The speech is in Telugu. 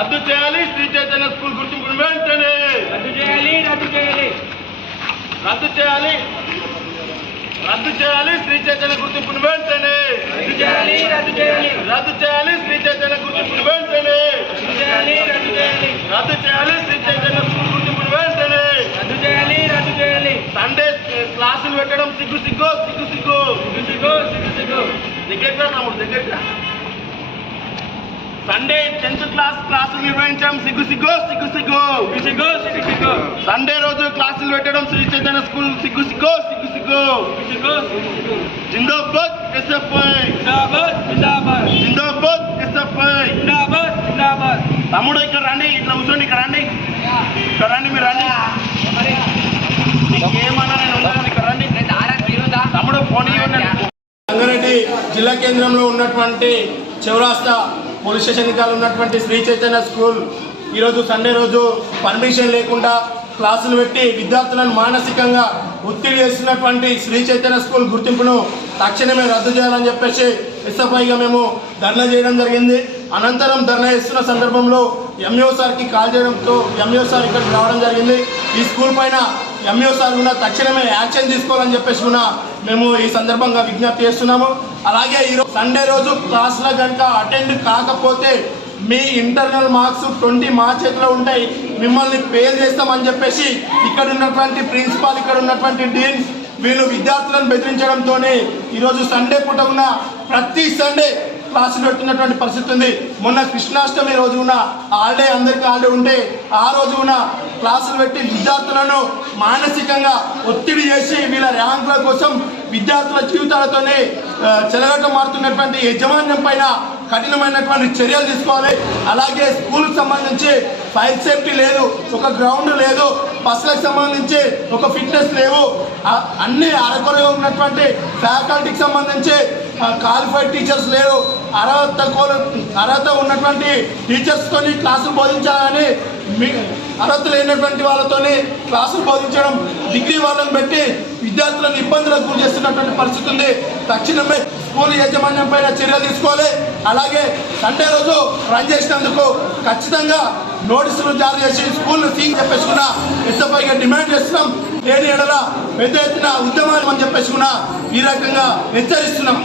రద్దు చేయాలి శ్రీ చైతన్య స్కూల్ గుర్తింపును వెంటనే రద్దు చేయాలి రద్దు చేయాలి రద్దు చేయాలి శ్రీ చైతన్య గుర్తింపును వెంటనే రద్దు చేయాలి రద్దు చేయాలి శ్రీ చైతన్య గుర్తింపును వెంటనే రద్దు చేయాలి రద్దు చేయాలి శ్రీ చైతన్య స్కూల్ గుర్తింపును వెంటనే రద్దు చేయాలి సండే క్లాసులు పెట్టడం సిగ్గు సిగ్గు సిగ్గు సిగ్గు సిగ్గు దగ్గర తమ్ముడు దగ్గర సండే 10th క్లాస్ క్లాసులు నిర్వహించడం సిగ్గు సిగ్గు సిగ్గు సిగ్గు సండే రోజు క్లాసులు పెట్టడం శ్రీ చైతన్య స్కూల్ సిగ్గు సిగ్గు సిగ్గు సిగ్గు జిందాబాద్ ఎస్ఎఫ్ఐ జిందాబాద్ ఎస్ఎఫ్ఐ తమ్ముడు ఇక్కడ రండి ఇట్లా కూర్చోండి ఇక్కడ రండి మీరు రండి ఏమన్నా నేను ఉన్నాను ఇక్కడ రండి తమ్ముడు ఫోన్ ఇవ్వండి. రంగారెడ్డి జిల్లా కేంద్రంలో ఉన్నటువంటి చౌరాస్తా పోలీస్ స్టేషన్ కాలు ఉన్నటువంటి శ్రీ చైతన్య స్కూల్ ఈరోజు సండే రోజు పర్మిషన్ లేకుండా క్లాసులు పెట్టి విద్యార్థులను మానసికంగా ఒత్తిడి చేస్తున్నటువంటి శ్రీ చైతన్య స్కూల్ గుర్తింపును తక్షణమే రద్దు చేయాలని చెప్పేసి ఎస్ఎఫ్ఐగా మేము ధర్నా చేయడం జరిగింది. అనంతరం ధర్నా చేస్తున్న సందర్భంలో ఎంఈఓ సార్కి కాల్ చేయడంతో ఎంఈఓ సార్ ఇక్కడికి రావడం జరిగింది. ఈ స్కూల్ పైన ఎంఈఓ సార్ కూడా తక్షణమే యాక్షన్ తీసుకోవాలని చెప్పేసి కూడా మేము ఈ సందర్భంగా విజ్ఞప్తి చేస్తున్నాము. అలాగే ఈరోజు సండే రోజు క్లాసులో కనుక అటెండ్ కాకపోతే మీ ఇంటర్నల్ మార్క్స్ 20 మా చేతిలో ఉంటాయి, మిమ్మల్ని ఫెయిల్ చేస్తామని చెప్పేసి ఇక్కడ ఉన్నటువంటి ప్రిన్సిపాల్, ఇక్కడ ఉన్నటువంటి డీన్ వీళ్ళు విద్యార్థులను బెదిరించడంతోనే ఈరోజు సండే పూట ఉన్న ప్రతి సండే క్లాసులు పెడుతున్నటువంటి పరిస్థితి ఉంది. మొన్న కృష్ణాష్టమి రోజు ఉన్న హాలిడే, అందరికీ హాలిడే ఉంటే ఆ రోజు ఉన్న క్లాసులు పెట్టి విద్యార్థులను మానసికంగా ఒత్తిడి చేసి వీళ్ళ ర్యాంకుల కోసం విద్యార్థుల జీవితాలతోనే చెలగట మారుతున్నటువంటి యాజమాన్యం పైన కఠినమైనటువంటి చర్యలు తీసుకోవాలి. అలాగే స్కూల్కి సంబంధించి ఫైర్ సేఫ్టీ లేదు, ఒక గ్రౌండ్ లేదు, బస్సులకు సంబంధించి ఒక ఫిట్నెస్ లేవు, అన్ని అరకొరగా ఉన్నటువంటి ఫ్యాకల్టీకి సంబంధించి క్వాలిఫైడ్ టీచర్స్ లేరు, అర్హత ఉన్నటువంటి టీచర్స్తోని క్లాసులు బోధించాలని అర్హత లేనటువంటి వాళ్ళతోని క్లాసులు బోధించడం, డిగ్రీ వాళ్ళని పెట్టి విద్యార్థులను ఇబ్బందులకు గురి చేస్తున్నటువంటి పరిస్థితి ఉంది. తక్షణమే స్కూల్ యాజమాన్యం పైన చర్యలు తీసుకోవాలి. అలాగే సండే రోజు రన్ చేసినందుకు ఖచ్చితంగా నోటీసులు జారీ చేసి స్కూల్ సీజ్ చెప్పేసుకున్నా ఎస్ఎఫ్ఐగా డిమాండ్ చేస్తున్నాం. లేని ఎడల పెద్ద ఎత్తున ఉద్యమాలు అని చెప్పేసుకున్నా ఈ రకంగా హెచ్చరిస్తున్నాం.